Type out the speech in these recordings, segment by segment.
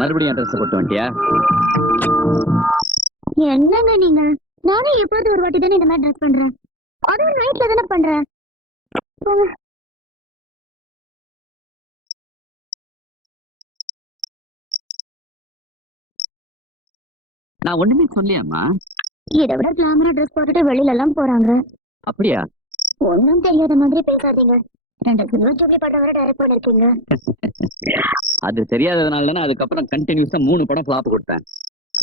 மறுபடியும் அட்ரஸ் போட்டு வந்துட்டியா? என்னங்க நீங்க? நானே எப்போது ஒரு வாட்டி தானே இந்த மாதிரி ட்ரெஸ் பண்றேன். அதுவும் நைட்ல தானே பண்றேன். நான் ஒண்ணுமே சொல்லியாமா? இதை விட கிளாமரா ட்ரெஸ் போட்டுட்டு வெளியில எல்லாம் போறாங்க. அப்படியா? ஒன்னும் தெரியாத மாதிரி பேசாதீங்க. 2 சில்வர் ஜூப்ளி படம் வர டைரக்ட் பண்ணிருக்கீங்க. அது தெரியாததுனால தானே அதுக்கப்புறம் கண்டினியூஸா 3 படம் ஃபிளாப் கொடுத்தேன்.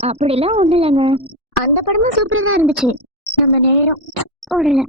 அப்படிலாம் ஒண்ணு இல்லைங்க. அந்த படமும் சூப்பரா தான் இருந்துச்சு. நம்ம நேரம் ஓடல.